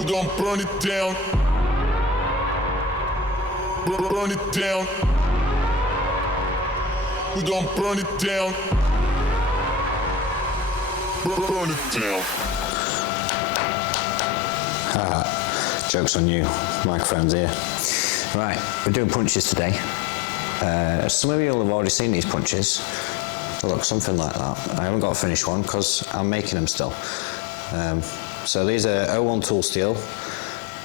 We gon' burn it down. Burn it down. We gon' burn it down. Burn it down. Joke's on you, microphone's here. Right, we're doing punches today. Some of you will have already seen these punches. Look, something like that. I haven't got a finished one because I'm making them still. So these are 01 tool steel,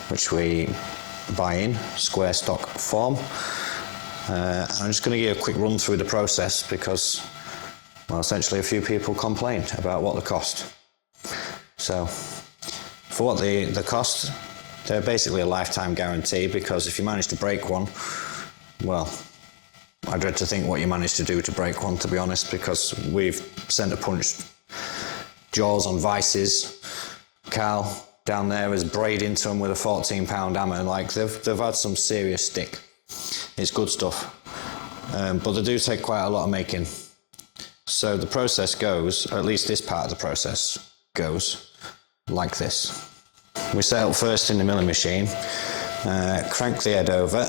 which we buy in square stock form. I'm just going to give you a quick run through the process because, well, essentially a few people complained about what they cost. So, for what they cost, they're basically a lifetime guarantee, because if you manage to break one, well, I dread to think what you managed to do to break one, to be honest, because we've centre punched jaws on vices. Carl down there has braided into them with a 14-pound hammer. Like, they've had some serious stick. It's good stuff, but they do take quite a lot of making. So the process goes, or at least this part of the process goes like this. We set up first in the milling machine, crank the head over,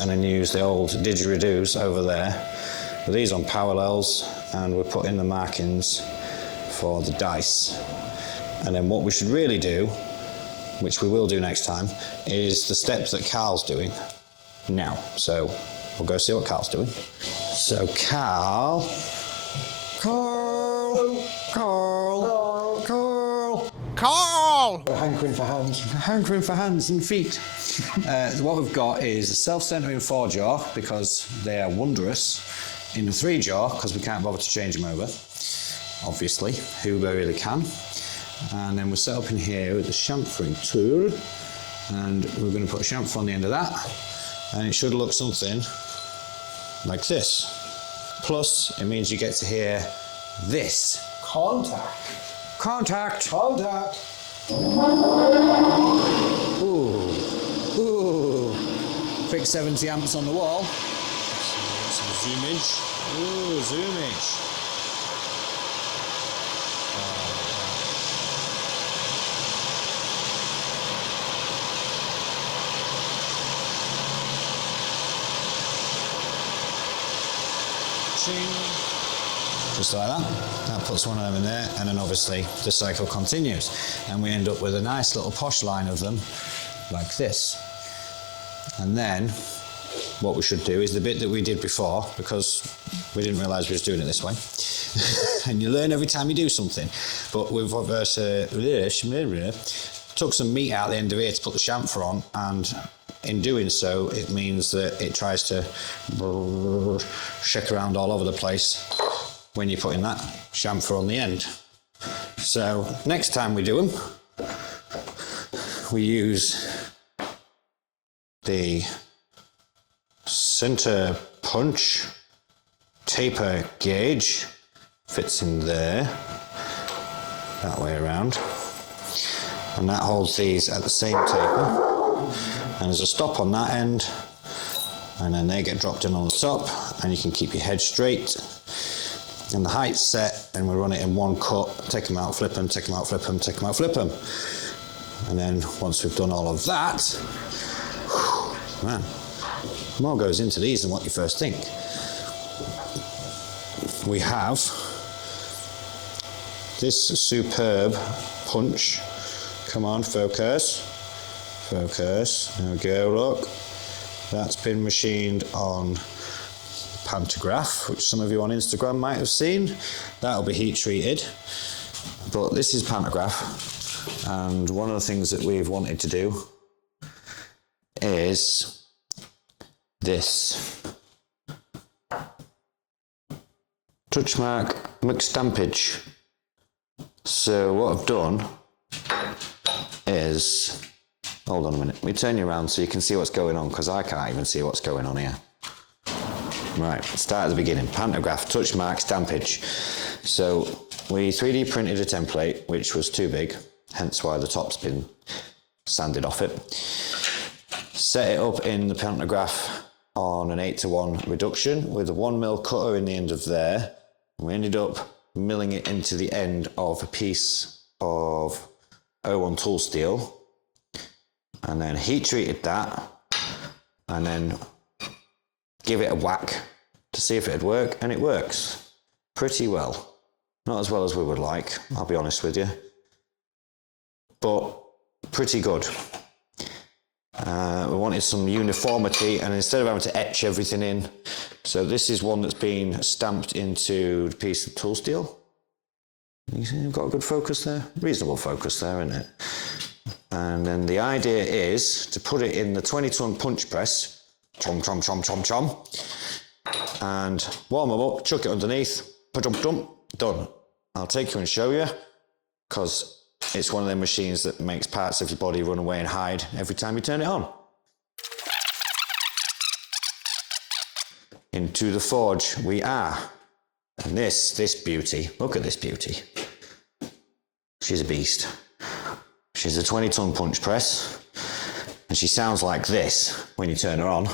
and then use the old didgeridoos over there with these on parallels, and we put in the markings for the dice. And then what we should really do, which we will do next time, is the steps that Carl's doing now. So we'll go see what Carl's doing. So Carl, Hankering for hands and feet. What we've got is a self-centering 4-jaw, because they are wondrous, in the 3-jaw, because we can't bother to change them over, obviously, who really can. And then we're set up in here with the chamfering tool, and we're going to put a chamfer on the end of that, and it should look something like this. Plus, it means you get to hear this. Contact. Ooh. Quick 70 amps on the wall. Some zoomage. Ooh, zoomage. Just like that. That puts one of them in there, and then obviously the cycle continues, and we end up with a nice little posh line of them like this. And then what we should do is the bit that we did before, because we didn't realise we was doing it this way. And you learn every time you do something. But we've took some meat out the end of here to put the chamfer on, and in doing so, it means that it tries to shake around all over the place when you're putting that chamfer on the end. So next time we do them, we use the centre punch taper gauge, fits in there, that way around, and that holds these at the same taper. And there's a stop on that end, and then they get dropped in on the top, and you can keep your head straight. And the height's set, and we run it in one cut, take them out, flip them, take them out, flip them, take them out, flip them. And then once we've done all of that, man, more goes into these than what you first think. We have this superb punch. Come on, focus. Focus. There we go, look. That's been machined on pantograph, which some of you on Instagram might have seen. That'll be heat treated. But this is pantograph, and one of the things that we've wanted to do is this. Touchmark McStampage. So what I've done is, hold on a minute, let me turn you around so you can see what's going on, because I can't even see what's going on here. Right, start at the beginning. Pantograph, touchmark, stampage. So we 3D printed a template which was too big, hence why the top's been sanded off it. Set it up in the pantograph on an 8:1 reduction with a 1mm cutter in the end of there. We ended up milling it into the end of a piece of 01 tool steel. and then heat treated that, and then give it a whack to see if it'd work, and it works pretty well. Not as well as we would like, I'll be honest with you, but pretty good. We wanted some uniformity, and instead of having to etch everything in, so this is one that's been stamped into the piece of tool steel. You see, you've got a good focus there, reasonable focus there, isn't it? And then the idea is to put it in the 20-ton punch press, chom, chom, chom, chom, chom, and warm them up, chuck it underneath, pa-dum-dum, done. I'll take you and show you, because it's one of them machines that makes parts of your body run away and hide every time you turn it on. Into the forge we are. And this beauty, look at this beauty. She's a beast. She's a 20-ton punch press, and she sounds like this when you turn her on.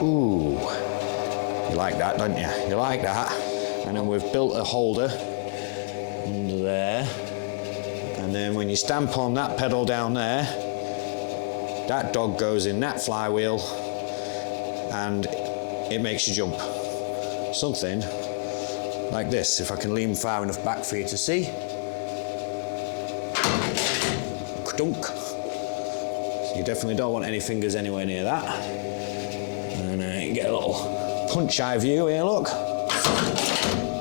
Ooh, you like that, don't you? You like that? And then we've built a holder under there, and then when you stamp on that pedal down there, that dog goes in that flywheel, and it makes you jump. Something like this, if I can lean far enough back for you to see. Dunk. So you definitely don't want any fingers anywhere near that. And you get a little punch eye view here, look.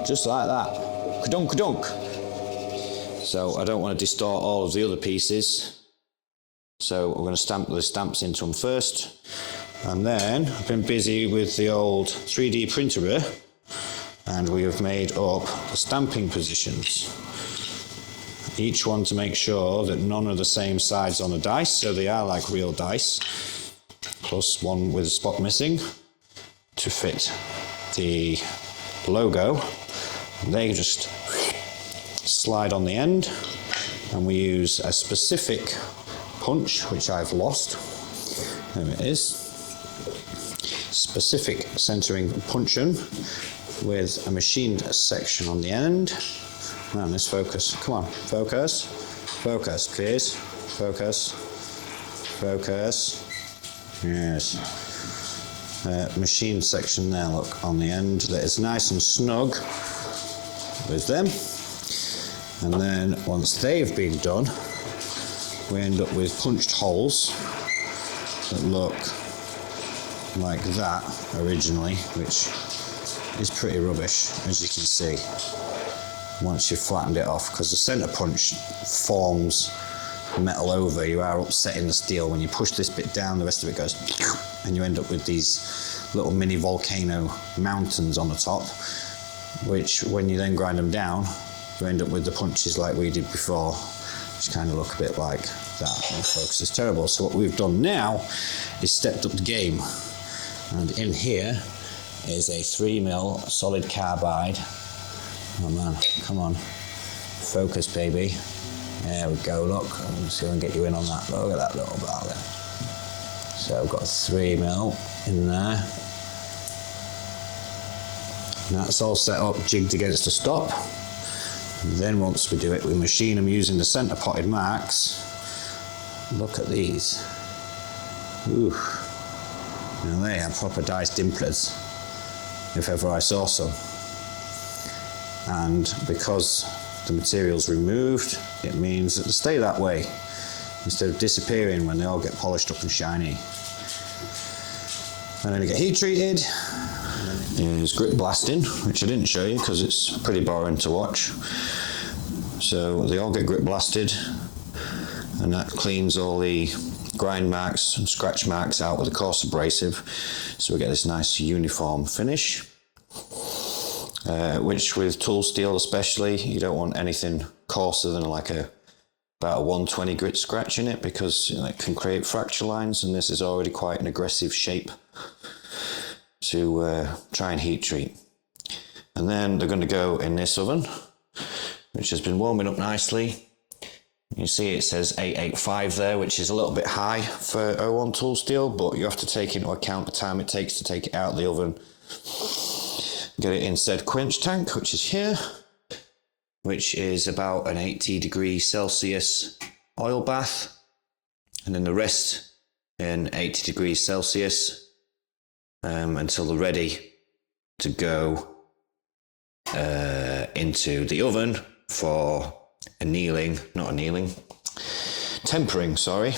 Just like that. Ka-dunk, ka-dunk. So I don't want to distort all of the other pieces. So we're going to stamp the stamps into them first. And then I've been busy with the old 3D printer, and we have made up the stamping positions. Each one to make sure that none are the same sides on the dice, so they are like real dice, plus one with a spot missing to fit the logo. And they just slide on the end, and we use a specific punch, which I've lost. There it is. Specific centering puncheon with a machined section on the end. Man, this focus. Come on, focus. Focus, please. Focus. Focus. Yes. Machined section there, look, on the end. That is nice and snug with them. And then once they've been done, we end up with punched holes that look like that originally, which is pretty rubbish, as you can see, once you've flattened it off, because the centre punch forms metal over. You are upsetting the steel. When you push this bit down, the rest of it goes, and you end up with these little mini volcano mountains on the top, which when you then grind them down, you end up with the punches like we did before, which kind of look a bit like that. And the focus is terrible. So what we've done now is stepped up the game, and in here is a 3mm solid carbide. Oh man, come on, focus baby. There we go, look, let's see if I can get you in on that. Look at that little bar there. So I've got a 3mm in there. And that's all set up, jigged against the stop. And then once we do it, we machine them using the centre potted marks. Look at these. Ooh. Now they are proper dice dimplers, if ever I saw some. And because the material's removed, it means that they stay that way, instead of disappearing when they all get polished up and shiny. And then they get heat treated. Here's grip blasting, which I didn't show you because it's pretty boring to watch. So they all get grip blasted, and that cleans all the grind marks and scratch marks out with a coarse abrasive, so we get this nice uniform finish. Which with tool steel especially, you don't want anything coarser than like about a 120 grit scratch in it, because it can create fracture lines, and this is already quite an aggressive shape to try and heat treat. And then they're going to go in this oven, which has been warming up nicely. You see it says 885 there, which is a little bit high for 01 tool steel, but you have to take into account the time it takes to take it out of the oven. Get it in said quench tank, which is here. which is about an 80 degrees Celsius oil bath, and then the rest in 80 degrees Celsius until they're ready to go into the oven for tempering, sorry.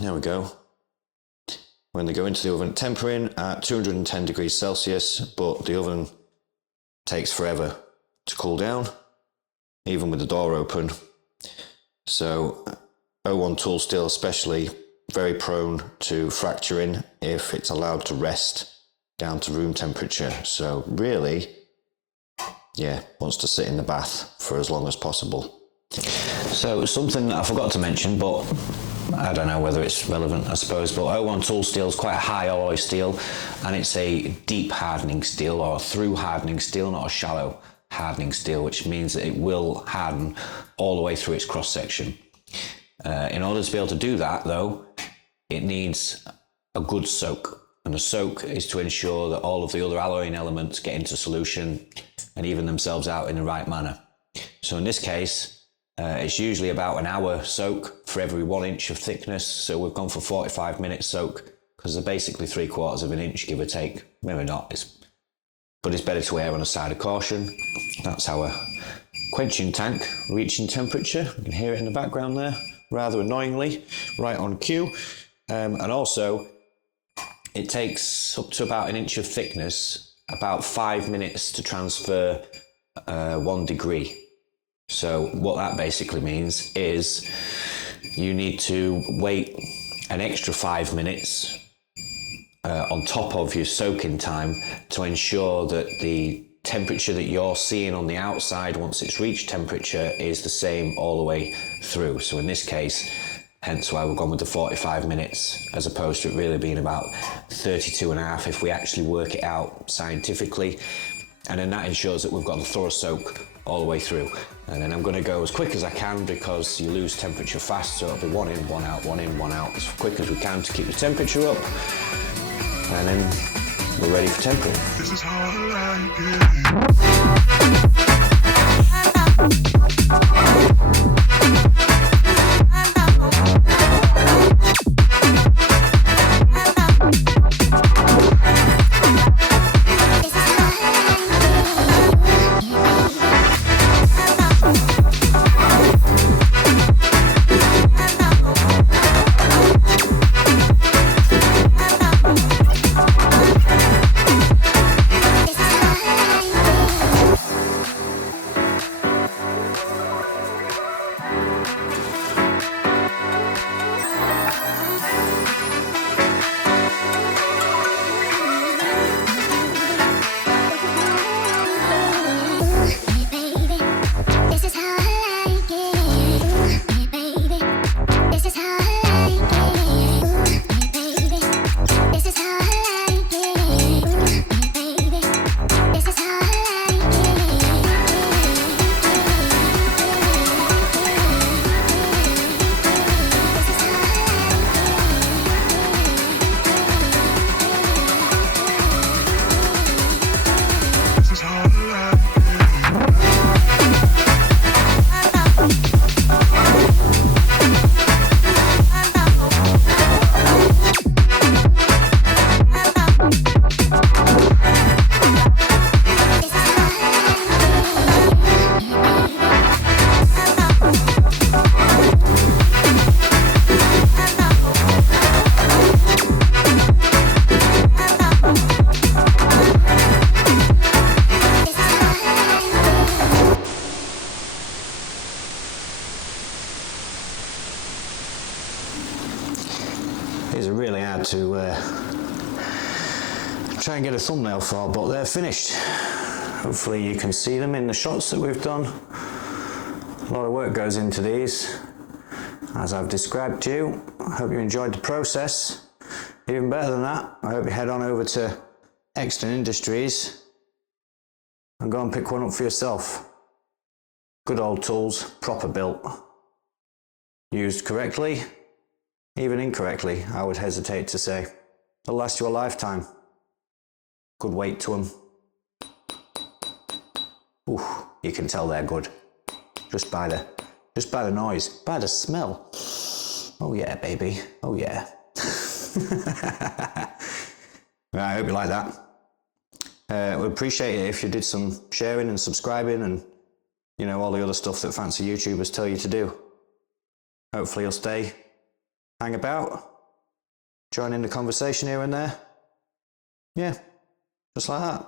There we go. When they go into the oven, tempering at 210 degrees Celsius, but the oven takes forever to cool down, even with the door open. So 01 tool steel especially very prone to fracturing if it's allowed to rest down to room temperature. So really, yeah, wants to sit in the bath for as long as possible. So something I forgot to mention, but I don't know whether it's relevant, I suppose, but 01 tool steel is quite a high alloy steel, and it's a deep hardening steel, or a through hardening steel, not a shallow hardening steel, which means that it will harden all the way through its cross section. In order to be able to do that, though, it needs a good soak, and a soak is to ensure that all of the other alloying elements get into solution and even themselves out in the right manner. So in this case, it's usually about an hour soak for every 1 inch of thickness. So we've gone for 45 minutes soak because they're basically 3/4 of an inch, give or take. Maybe not, but it's better to err on the side of caution. That's our quenching tank reaching temperature. You can hear it in the background there, rather annoyingly, right on cue. And also, it takes up to about 1 inch of thickness, about 5 minutes to transfer 1 degree. So what that basically means is you need to wait an extra 5 minutes on top of your soaking time to ensure that the temperature that you're seeing on the outside once it's reached temperature is the same all the way through. So in this case, hence why we've gone with the 45 minutes as opposed to it really being about 32.5 if we actually work it out scientifically. And then that ensures that we've got a thorough soak all the way through. And then I'm going to go as quick as I can because you lose temperature fast, so it'll be 1 in, 1 out, 1 in, 1 out as quick as we can to keep the temperature up. And then we're ready for tempering. This is how I like it. These are really hard to try and get a thumbnail for, but they're finished. Hopefully you can see them in the shots that we've done. A lot of work goes into these, as I've described to you. I hope you enjoyed the process. Even better than that, I hope you head on over to Exton Industries and go and pick one up for yourself. Good old tools, proper built. Used correctly, even incorrectly, I would hesitate to say. They'll last you a lifetime. Good weight to them. Ooh, you can tell they're good. Just by the noise, by the smell. Oh yeah, baby. Oh yeah. Right, I hope you like that. We'd appreciate it if you did some sharing and subscribing and, you know, all the other stuff that fancy YouTubers tell you to do. Hopefully you'll stay, hang about, join in the conversation here and there. Yeah, just like that.